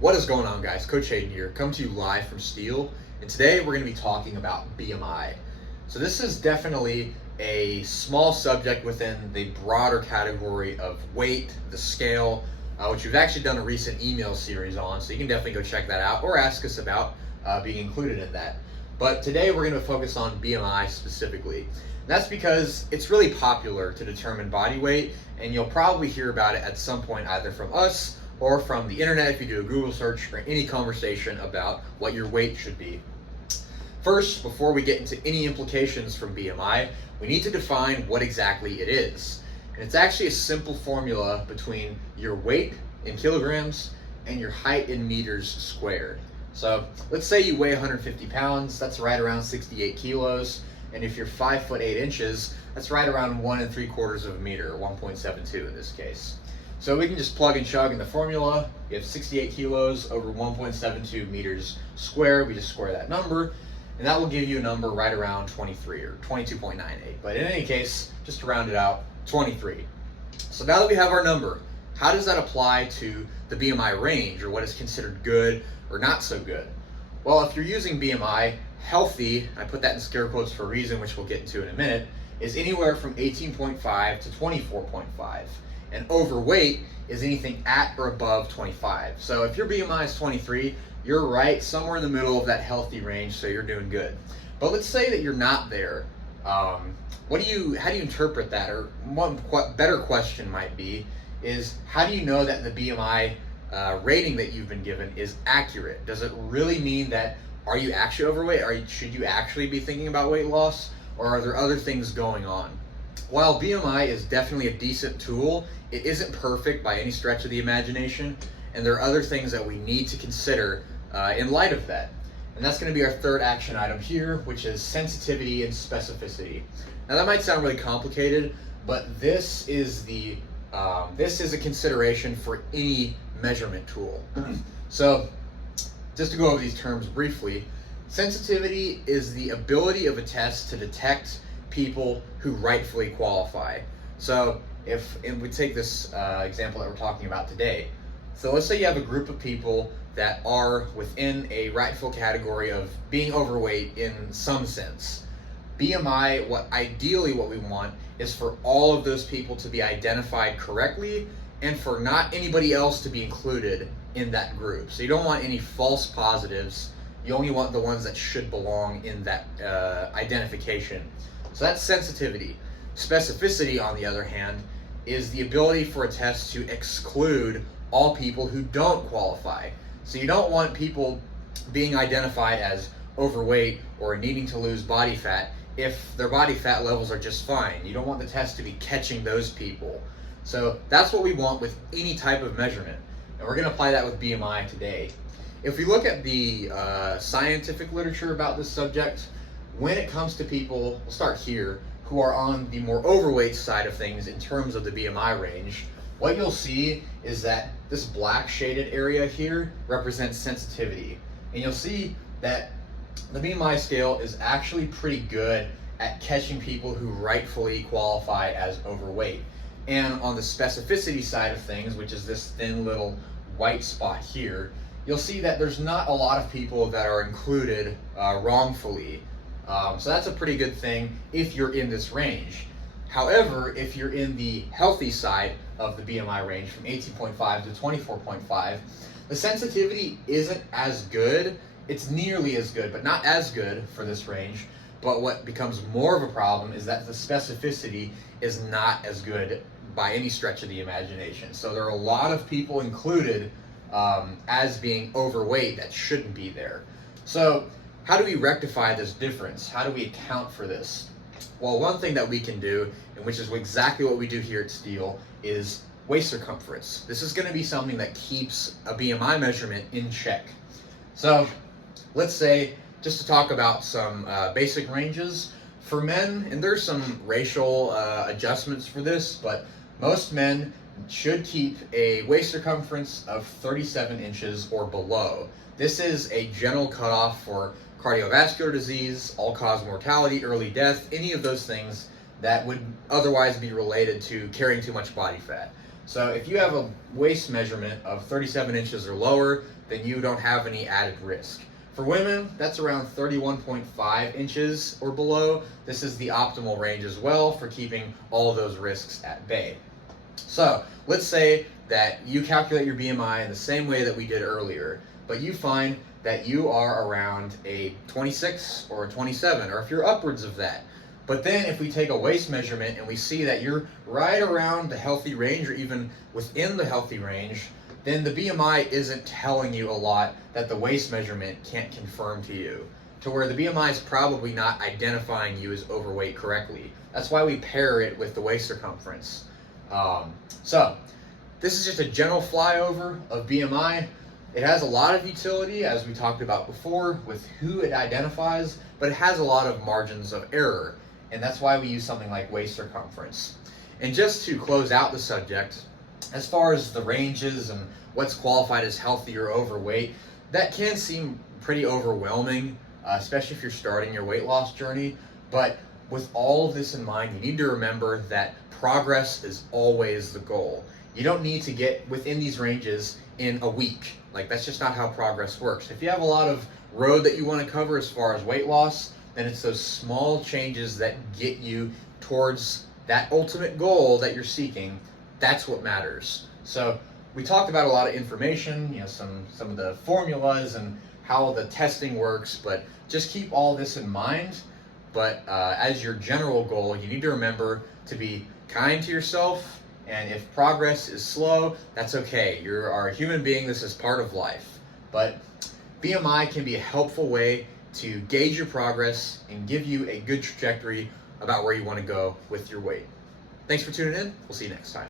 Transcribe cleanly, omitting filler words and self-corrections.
What is going on, guys? Coach Hayden here, come to you live from Steel, and today we're going to be talking about BMI. So this is definitely a small subject within the broader category of weight, the scale, which we've actually done a recent email series on, so you can definitely go check that out or ask us about being included in that. But today we're going to focus on BMI specifically. That's because it's really popular to determine body weight, and you'll probably hear about it at some point either from us or from the internet if you do a Google search or any conversation about what your weight should be. First, before we get into any implications from BMI, we need to define what exactly it is. And it's actually a simple formula between your weight in kilograms and your height in meters squared. So let's say you weigh 150 pounds, that's right around 68 kilos. And if you're 5 foot 8 inches, that's right around 1 3/4 of a meter, 1.72 in this case. So we can just plug and chug in the formula. You have 68 kilos over 1.72 meters squared. We just square that number, and that will give you a number right around 23 or 22.98. But in any case, just to round it out, 23. So now that we have our number, how does that apply to the BMI range, or what is considered good or not so good? Well, if you're using BMI, healthy, I put that in scare quotes for a reason, which we'll get into in a minute, is anywhere from 18.5 to 24.5. And overweight is anything at or above 25. So if your BMI is 23, you're right somewhere in the middle of that healthy range, so you're doing good. But let's say that you're not there. How do you interpret that? Or one better question might be is, how do you know that the BMI rating that you've been given is accurate? Does it really mean that, are you actually overweight? Should you actually be thinking about weight loss? Or are there other things going on? While BMI is definitely a decent tool, it isn't perfect by any stretch of the imagination, and there are other things that we need to consider in light of that. And that's going to be our third action item here, which is sensitivity and specificity. Now that might sound really complicated, but this is a consideration for any measurement tool. So just to go over these terms briefly, sensitivity is the ability of a test to detect people who rightfully qualify. So if we take this example that we're talking about today, so let's say you have a group of people that are within a rightful category of being overweight in some sense. BMI, ideally what we want is for all of those people to be identified correctly and for not anybody else to be included in that group. So you don't want any false positives. You only want the ones that should belong in that identification. So that's sensitivity. Specificity, on the other hand, is the ability for a test to exclude all people who don't qualify. So you don't want people being identified as overweight or needing to lose body fat if their body fat levels are just fine. You don't want the test to be catching those people. So that's what we want with any type of measurement. And we're going to apply that with BMI today. If we look at the scientific literature about this subject, when it comes to people, we'll start here, who are on the more overweight side of things in terms of the BMI range, what you'll see is that this black shaded area here represents sensitivity. And you'll see that the BMI scale is actually pretty good at catching people who rightfully qualify as overweight. And on the specificity side of things, which is this thin little white spot here, you'll see that there's not a lot of people that are included wrongfully. So that's a pretty good thing if you're in this range. However, if you're in the healthy side of the BMI range from 18.5 to 24.5, the sensitivity isn't as good. It's nearly as good, but not as good for this range. But what becomes more of a problem is that the specificity is not as good by any stretch of the imagination. So there are a lot of people included as being overweight that shouldn't be there. So how do we rectify this difference? How do we account for this? Well, one thing that we can do, and which is exactly what we do here at Steel, is waist circumference. This is going to be something that keeps a BMI measurement in check. So let's say, just to talk about some basic ranges, for men, and there's some racial adjustments for this, but most men should keep a waist circumference of 37 inches or below. This is a general cutoff for cardiovascular disease, all-cause mortality, early death, any of those things that would otherwise be related to carrying too much body fat. So if you have a waist measurement of 37 inches or lower, then you don't have any added risk. For women, that's around 31.5 inches or below. This is the optimal range as well for keeping all of those risks at bay. So let's say that you calculate your BMI in the same way that we did earlier, but you find that you are around a 26 or a 27, or if you're upwards of that. But then if we take a waist measurement and we see that you're right around the healthy range or even within the healthy range, then the BMI isn't telling you a lot that the waist measurement can't confirm to you, to where the BMI is probably not identifying you as overweight correctly. That's why we pair it with the waist circumference. So this is just a general flyover of BMI. It has a lot of utility, as we talked about before, with who it identifies, but it has a lot of margins of error, and that's why we use something like waist circumference. And just to close out the subject, as far as the ranges and what's qualified as healthy or overweight, that can seem pretty overwhelming, especially if you're starting your weight loss journey. But with all of this in mind, you need to remember that progress is always the goal. You don't need to get within these ranges in a week. Like, that's just not how progress works. If you have a lot of road that you want to cover as far as weight loss, then it's those small changes that get you towards that ultimate goal that you're seeking. That's what matters. So we talked about a lot of information, some of the formulas and how the testing works, but just keep all this in mind. But as your general goal, you need to remember to be kind to yourself. And if progress is slow, that's okay. You are a human being. This is part of life. But BMI can be a helpful way to gauge your progress and give you a good trajectory about where you want to go with your weight. Thanks for tuning in. We'll see you next time.